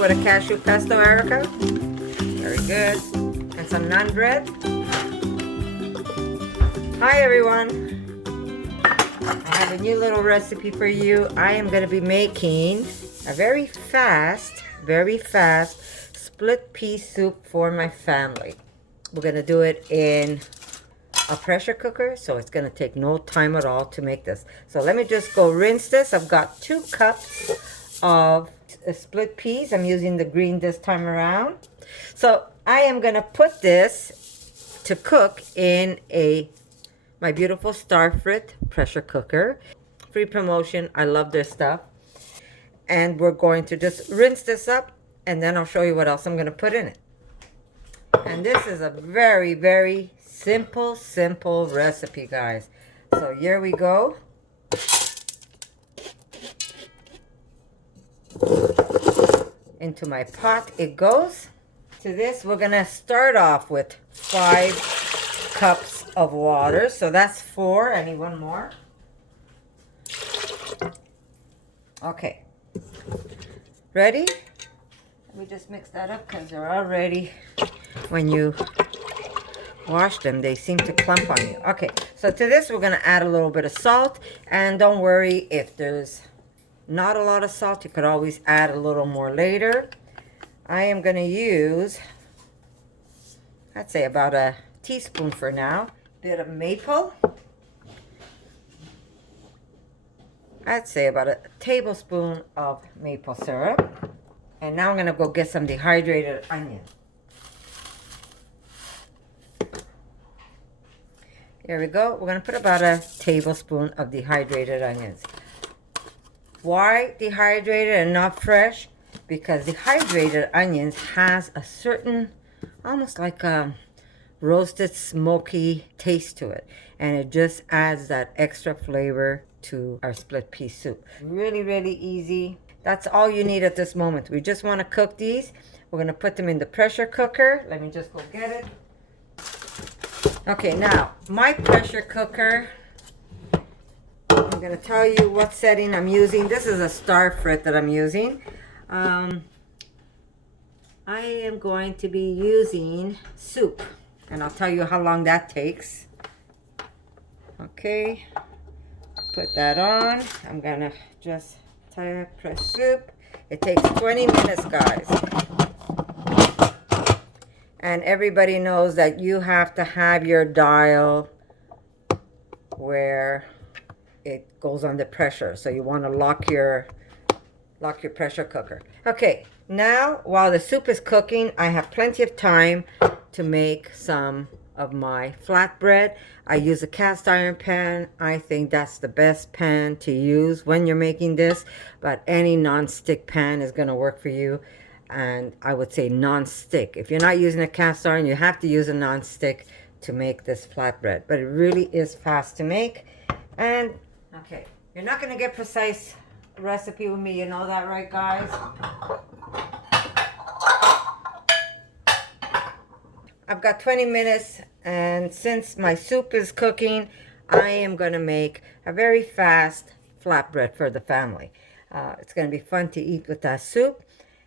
with a cashew pesto, Erica? Very good. And some naan bread. Hi everyone. I have a new little recipe for you. I am going to be making a very fast split pea soup for my family. We're going to do it in a pressure cooker, so it's going to take no time at all to make this. So let me just go rinse this. I've got 2 cups of split peas. I'm using the green this time around. So I am going to put this to cook in my beautiful Starfrit pressure cooker. Free promotion. I love their stuff. And we're going to just rinse this up, and then I'll show you what else I'm going to put in it. And this is a very simple recipe, guys. So here we go. Into my pot it goes. To this, we're going to start off with 5 cups of water. So that's 4. I need 1 more. Okay. Ready? Let me just mix that up because they're already, when you wash them, they seem to clump on you. Okay, so to this, we're going to add a little bit of salt. And don't worry if there's not a lot of salt. You could always add a little more later. I am going to use, I'd say about a teaspoon for now. Bit of maple. I'd say about a tablespoon of maple syrup. And now I'm going to go get some dehydrated onion. Here we go. We're going to put about a tablespoon of dehydrated onions. Why dehydrated and not fresh? Because dehydrated onions has a certain, almost like a roasted smoky taste to it. And it just adds that extra flavor to our split pea soup. Really easy. That's all you need at this moment. We just want to cook these. We're going to put them in the pressure cooker. Let me just go get it. Okay, now my pressure cooker, I'm going to tell you what setting I'm using. This is a Starfrit that I'm using. I am going to be using soup, and I'll tell you how long that takes. Okay, put that on. I'm going to just press soup. It takes 20 minutes, guys. And everybody knows that you have to have your dial where it goes under pressure. So you want to lock your pressure cooker. Okay, now while the soup is cooking, I have plenty of time to make some of my flatbread. I use a cast iron pan. I think that's the best pan to use when you're making this, but any non-stick pan is going to work for you. And I would say non-stick. If you're not using a cast iron, you have to use a non-stick to make this flatbread. But it really is fast to make. And, okay, you're not going to get precise recipe with me. You know that, right, guys? I've got 20 minutes. And since my soup is cooking, I am going to make a very fast flatbread for the family. It's going to be fun to eat with that soup.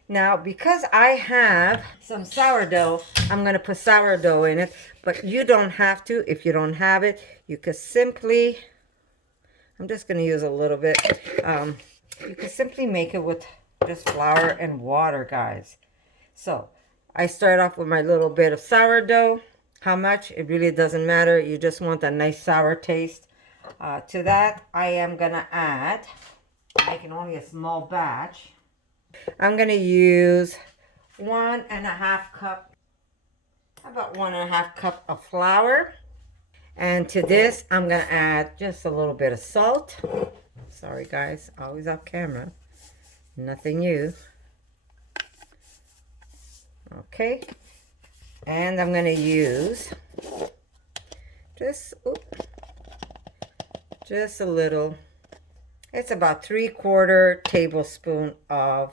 Now, because I have some sourdough, I'm going to put sourdough in it, but you don't have to. If you don't have it, you could simply, I'm just going to use a little bit. You could simply make it with just flour and water, guys. So, I start off with my little bit of sourdough. How much? It really doesn't matter. You just want a nice sour taste. To that, I am going to add, making only a small batch, I'm going to use 1.5 cup, about 1.5 cup of flour. And to this, I'm going to add just a little bit of salt. Sorry, guys, always off camera. Nothing new. Okay. And I'm going to use just a little. It's about 3/4 tablespoon of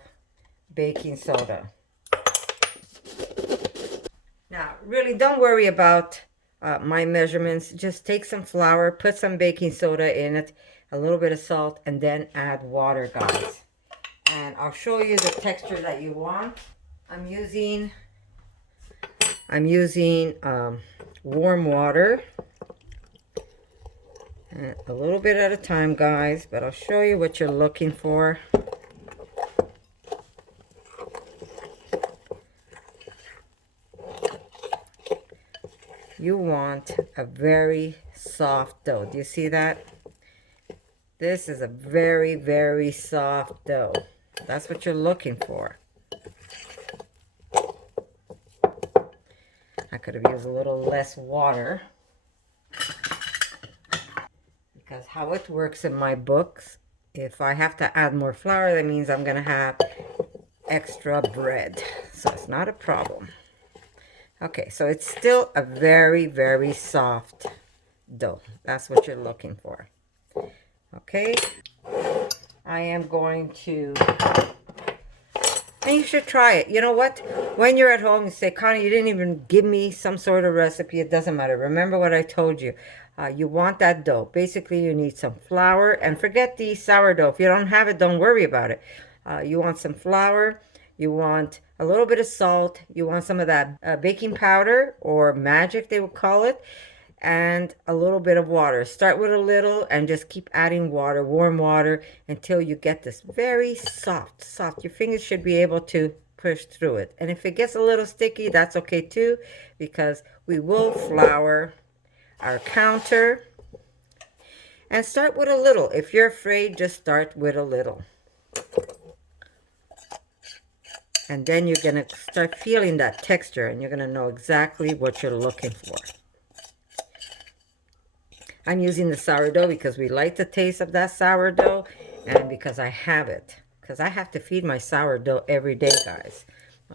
baking soda. Now, really don't worry about my measurements. Just take some flour, put some baking soda in it, a little bit of salt, and then add water, guys. and I'll show you the texture that you want. I'm using warm water, and a little bit at a time, guys, but I'll show you what you're looking for. You want a very soft dough. Do you see that? This is a very, very soft dough. That's what you're looking for. I could have used a little less water, because how it works in my books, if I have to add more flour, that means I'm going to have extra bread. So it's not a problem. Okay, so it's still a very, very soft dough. That's what you're looking for. Okay, I am going to, and you should try it. You know what? When you're at home, you say, Connie, you didn't even give me some sort of recipe. It doesn't matter. Remember what I told you. You want that dough. Basically, you need some flour, and forget the sourdough. If you don't have it, don't worry about it. You want some flour. You want a little bit of salt. You want some of that baking powder, or magic they would call it, and a little bit of water. Start with a little and just keep adding water, warm water, until you get this very soft. Your fingers should be able to push through it. And if it gets a little sticky, that's okay too, because we will flour our counter. And start with a little. If you're afraid, just start with a little. And then you're going to start feeling that texture, and you're going to know exactly what you're looking for. I'm using the sourdough because we like the taste of that sourdough, and because I have it. Because I have to feed my sourdough every day, guys.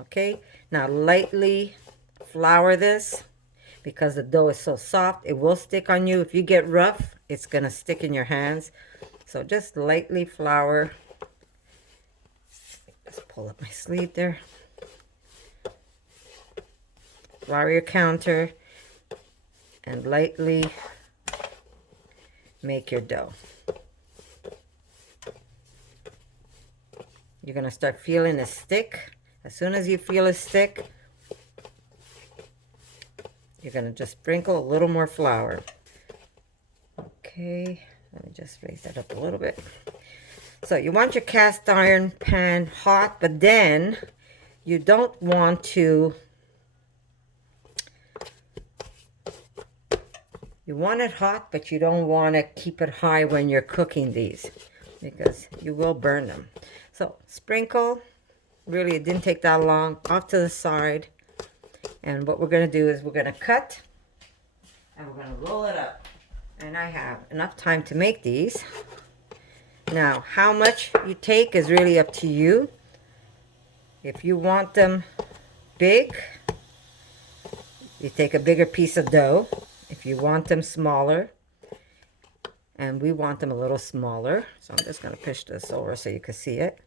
Okay? Now, lightly flour this, because the dough is so soft, it will stick on you. If you get rough, it's going to stick in your hands. So just lightly flour. Just pull up my sleeve there. Flour your counter and lightly make your dough. You're going to start feeling a stick. As soon as you feel a stick, you're going to just sprinkle a little more flour. Okay, let me just raise that up a little bit. So you want your cast iron pan hot, but then you don't want to, you want it hot, but you don't want to keep it high when you're cooking these, because you will burn them. So sprinkle, really it didn't take that long, off to the side. And what we're going to do is we're going to cut, and we're going to roll it up. And I have enough time to make these. Now, how much you take is really up to you. If you want them big, you take a bigger piece of dough. If you want them smaller, and we want them a little smaller, so I'm just going to push this over so you can see it.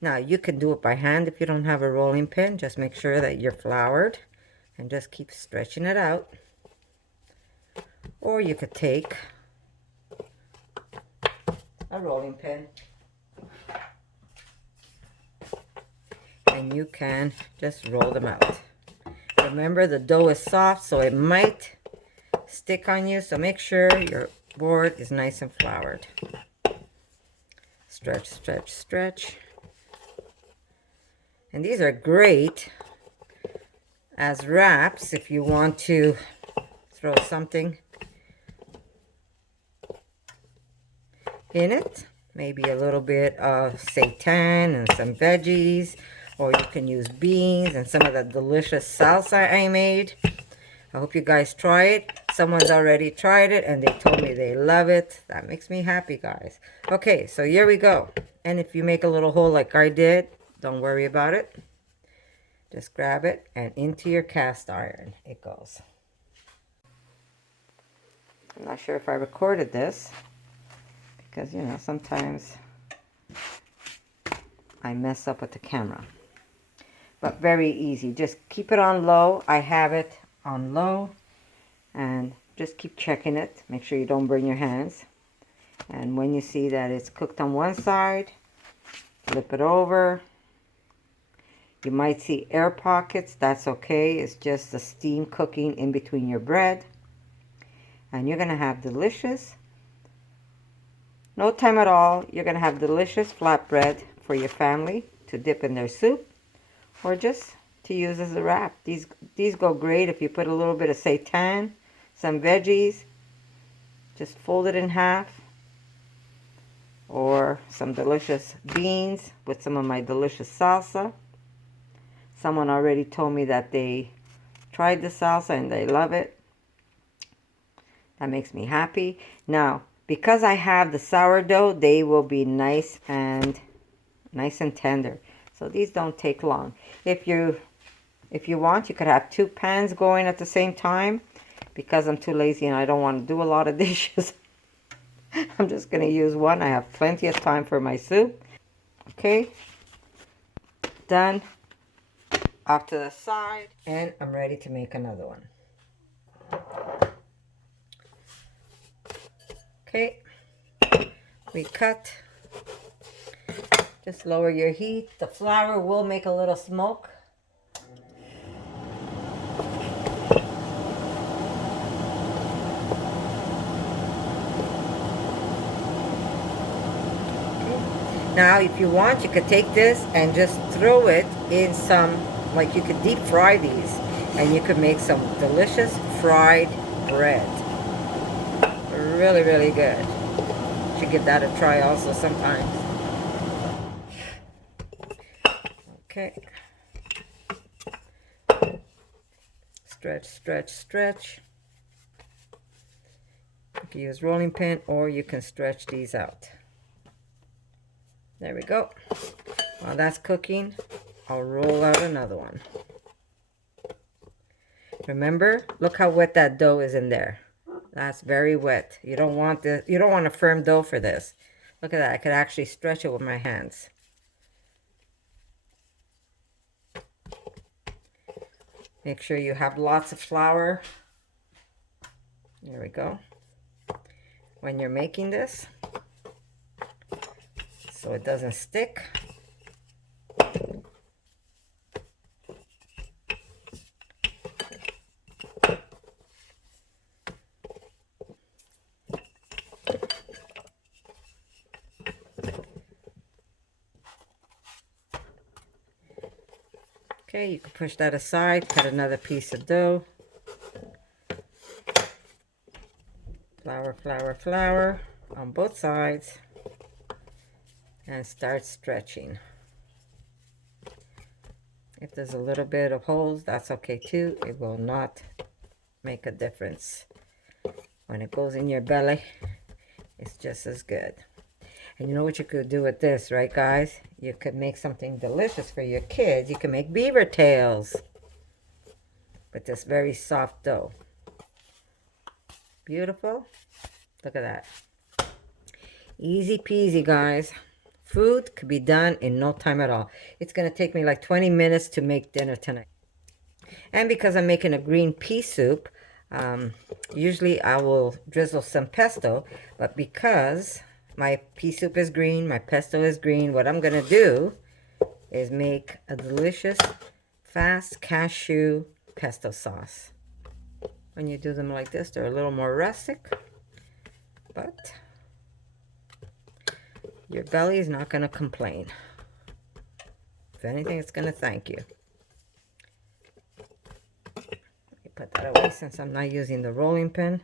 Now, you can do it by hand if you don't have a rolling pin. Just make sure that you're floured and just keep stretching it out. Or you could take a rolling pin, and you can just roll them out. Remember, the dough is soft, so it might stick on you, so make sure your board is nice and floured. Stretch, stretch, stretch. And these are great as wraps if you want to throw something in it, maybe a little bit of seitan and some veggies, or you can use beans and some of the delicious salsa I made. I hope you guys try it. Someone's already tried it and they told me they love it. That makes me happy, guys. Okay, so here we go. And if you make a little hole like I did, don't worry about it. Just grab it and into your cast iron it goes. I'm not sure if I recorded this, because, you know, sometimes I mess up with the camera. But very easy. Just keep it on low. I have it on low. And just keep checking it. Make sure you don't burn your hands. And when you see that it's cooked on one side, Flip it over. You might see air pockets. That's okay. It's just the steam cooking in between your bread. And you're going to have delicious, no time at all, you're going to have delicious flatbread for your family to dip in their soup or just to use as a wrap. These go great if you put a little bit of seitan, some veggies, just fold it in half, or some delicious beans with some of my delicious salsa. Someone already told me that they tried the salsa and they love it. That makes me happy. Now, because I have the sourdough, they will be nice and tender. So these don't take long. If you want, you could have 2 pans going at the same time. Because I'm too lazy and I don't want to do a lot of dishes, I'm just going to use one. I have plenty of time for my soup. Okay, done. Off to the side, and I'm ready to make another one. Okay, we cut. Just lower your heat. The flour will make a little smoke. Now, if you want, you could take this and just throw it in some, like you could deep fry these, and you could make some delicious fried bread. Really, really good. You should give that a try also sometimes. Okay. Stretch, stretch, stretch. You can use rolling pin or you can stretch these out. There we go. While that's cooking, I'll roll out another one. Remember, look how wet that dough is in there. That's very wet. You don't want this. You don't want a firm dough for this. Look at that. I could actually stretch it with my hands. Make sure you have lots of flour. There we go. When you're making this, so it doesn't stick. Okay, you can push that aside, cut another piece of dough. Flour, flour, flour on both sides. And start stretching. If there's a little bit of holes, that's okay too. It will not make a difference. When it goes in your belly, it's just as good. And you know what you could do with this, right guys? You could make something delicious for your kids. You can make beaver tails with this very soft dough. Beautiful. Look at that. Easy peasy, guys. Food could be done in no time at all. It's going to take me like 20 minutes to make dinner tonight. And because I'm making a green pea soup, usually I will drizzle some pesto. But because my pea soup is green, my pesto is green, what I'm going to do is make a delicious, fast cashew pesto sauce. When you do them like this, they're a little more rustic. But your belly is not going to complain. If anything, it's going to thank you. Let me put that away since I'm not using the rolling pin.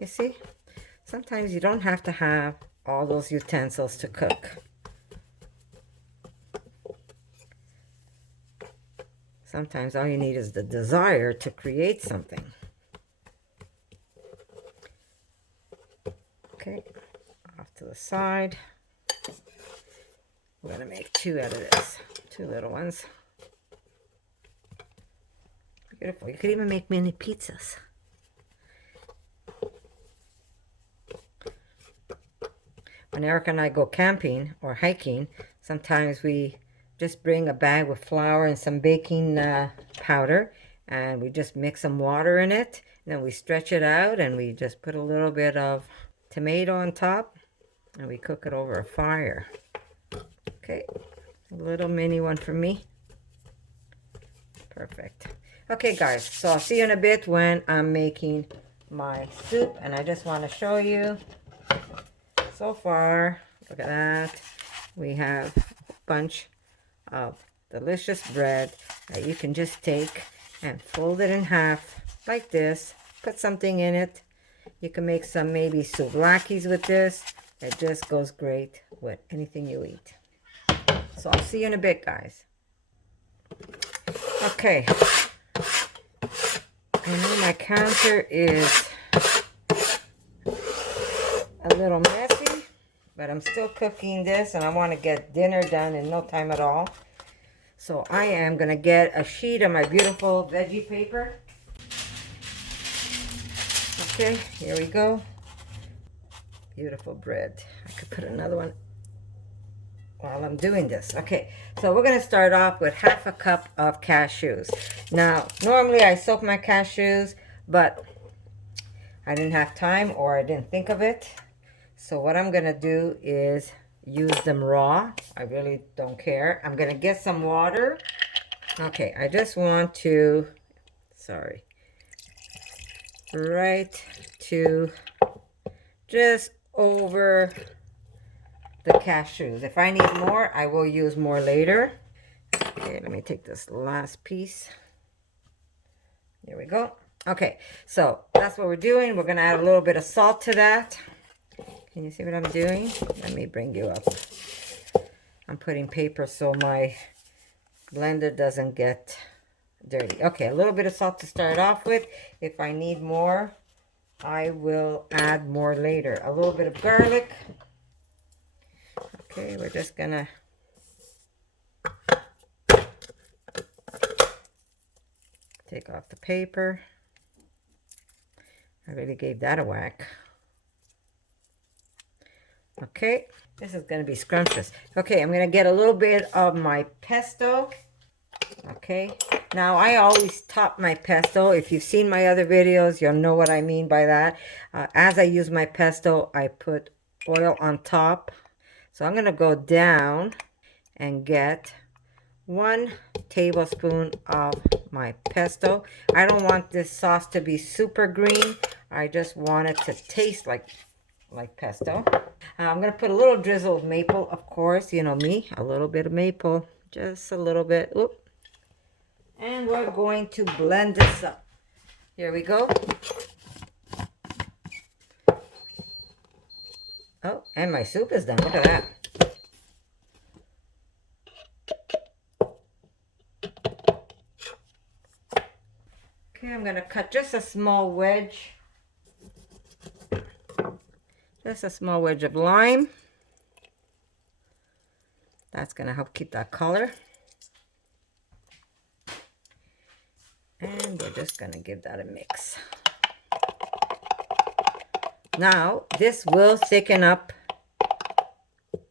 You see, sometimes you don't have to have all those utensils to cook. Sometimes all you need is the desire to create something. Okay. Off to the side. We're going to make 2 out of this. 2 little ones. Beautiful. You could even make mini pizzas. When Erica and I go camping or hiking, sometimes we just bring a bag with flour and some baking powder, and we just mix some water in it, and then we stretch it out, and we just put a little bit of tomato on top, and we cook it over a fire. Okay, a little mini one for me. Perfect. Okay guys, so I'll see you in a bit when I'm making my soup, and I just want to show you so far. Look at that. We have a bunch of delicious bread that you can just take and fold it in half like this. Put something in it. You can make some maybe souvlaki's with this. It just goes great with anything you eat. So I'll see you in a bit, guys. Okay. I know my counter is a little messy, but I'm still cooking this and I want to get dinner done in no time at all. So I am going to get a sheet of my beautiful veggie paper. Okay, here we go. Beautiful bread. I could put another one while I'm doing this. Okay, so we're going to start off with half a cup of cashews. Now, normally I soak my cashews, but I didn't have time or I didn't think of it. So what I'm going to do is use them raw. I really don't care. I'm going to get some water. Okay, I just want to, sorry, right to just over the cashews. If I need more, I will use more later. Okay, let me take this last piece. There we go. Okay, so that's what we're doing. We're going to add a little bit of salt to that. Can you see what I'm doing? Let me bring you up. I'm putting paper so my blender doesn't get dirty. Okay, a little bit of salt to start off with. If I need more, I will add more later. A little bit of garlic. Okay, we're just gonna take off the paper. I really gave that a whack. Okay, this is gonna be scrumptious. Okay, I'm gonna get a little bit of my pesto. Okay, now I always top my pesto. If you've seen my other videos, you'll know what I mean by that. As I use my pesto, I put oil on top. So I'm gonna go down and get 1 tablespoon of my pesto. I don't want this sauce to be super green. I just want it to taste like pesto. I'm gonna put a little drizzle of maple, of course, you know me, a little bit of maple, just a little bit. Oop. And we're going to blend this up. Here we go. Oh, and my soup is done. Look at that. Okay, I'm gonna cut just a small wedge. Just a small wedge of lime. That's gonna help keep that color. And we're just gonna give that a mix. Now, this will thicken up.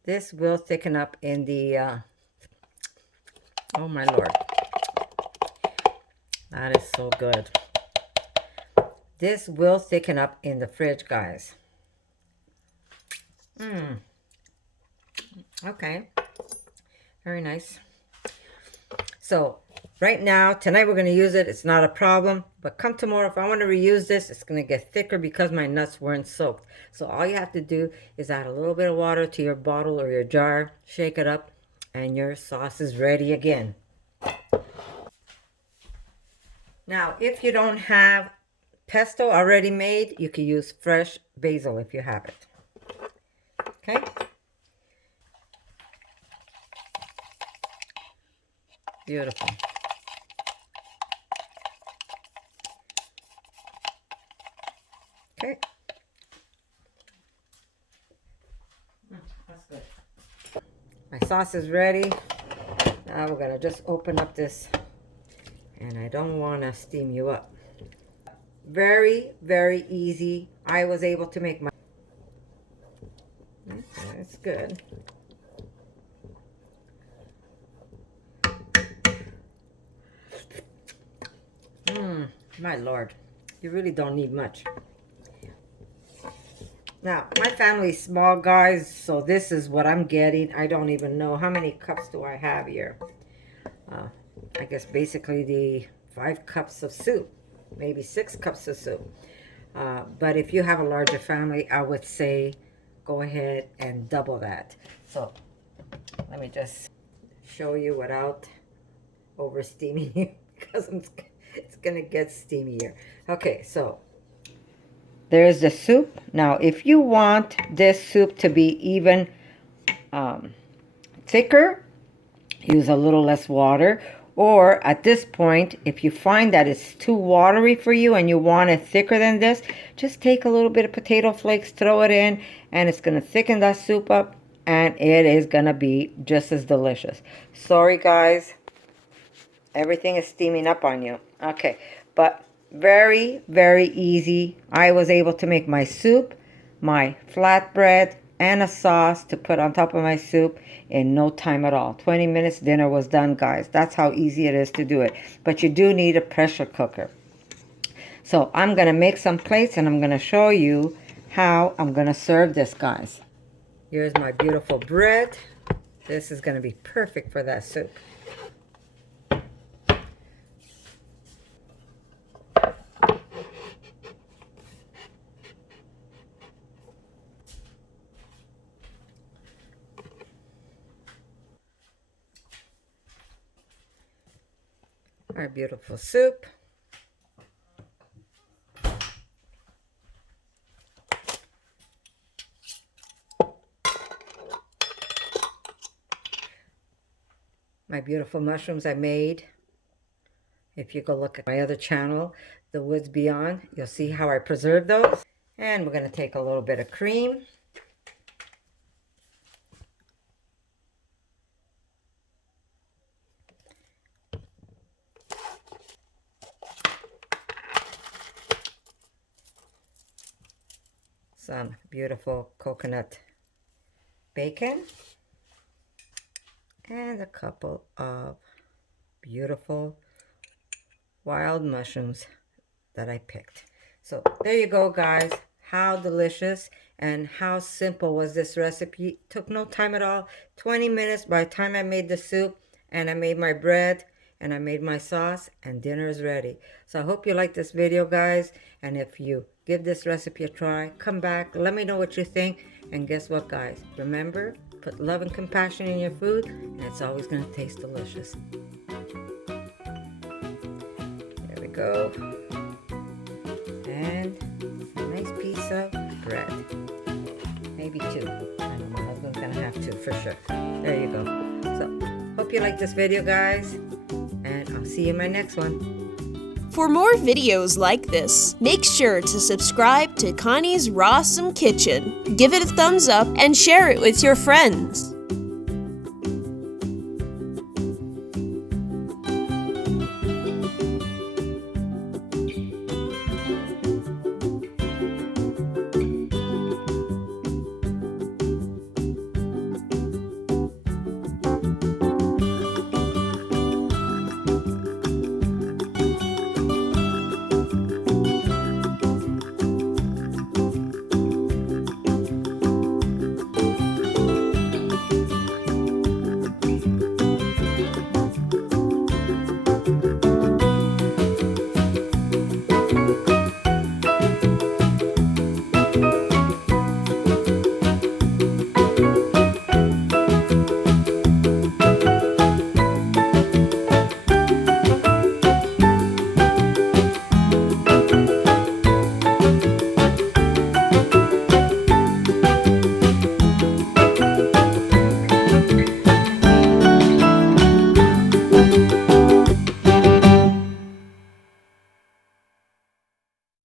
This will thicken up in the, oh my Lord. That is so good. This will thicken up in the fridge, guys. Okay. Very nice. So, right now, tonight we're going to use it. It's not a problem. But come tomorrow, if I want to reuse this, it's going to get thicker because my nuts weren't soaked. So all you have to do is add a little bit of water to your bottle or your jar. Shake it up. And your sauce is ready again. Now, if you don't have pesto already made, you can use fresh basil if you have it. Okay? Beautiful. Okay. That's good. My sauce is ready. Now we're going to just open up this. And I don't want to steam you up. Very, very easy. I was able to make my... That's good. My Lord. You really don't need much. Now, my family's small, guys, so this is what I'm getting. I don't even know. How many cups do I have here? I guess basically the 5 cups of soup, maybe 6 cups of soup. But if you have a larger family, I would say go ahead and double that. So let me just show you without over steaming you, because it's gonna get steamier. Okay, so there's the soup. Now, if you want this soup to be even thicker, use a little less water. Or at this point, if you find that it's too watery for you and you want it thicker than this, just take a little bit of potato flakes, throw it in, and it's going to thicken that soup up, and it is going to be just as delicious. Sorry, guys. Everything is steaming up on you. Okay, but very, very easy. I was able to make my soup, my flatbread, and a sauce to put on top of my soup in no time at all. 20 minutes, dinner was done, guys. That's how easy it is to do it. But you do need a pressure cooker. So I'm going to make some plates, and I'm going to show you how I'm going to serve this, guys. Here's my beautiful bread. This is going to be perfect for that soup. Our beautiful soup. My beautiful mushrooms I made. If you go look at my other channel, The Woods Beyond, you'll see how I preserve those. And we're going to take a little bit of cream. Some beautiful coconut bacon. And a couple of beautiful wild mushrooms that I picked. So there you go, guys. How delicious and how simple was this recipe. Took no time at all. 20 minutes by the time I made the soup, and I made my bread, and I made my sauce, and dinner is ready. So I hope you like this video, guys. And if you give this recipe a try, come back, let me know what you think. And guess what, guys? Remember, put love and compassion in your food, and it's always going to taste delicious. There we go. And a nice piece of bread. Maybe 2. I know my husband's going to have 2 for sure. There you go. So, hope you like this video, guys. And I'll see you in my next one. For more videos like this, make sure to subscribe to Connie's RAWsome Kitchen, give it a thumbs up, and share it with your friends.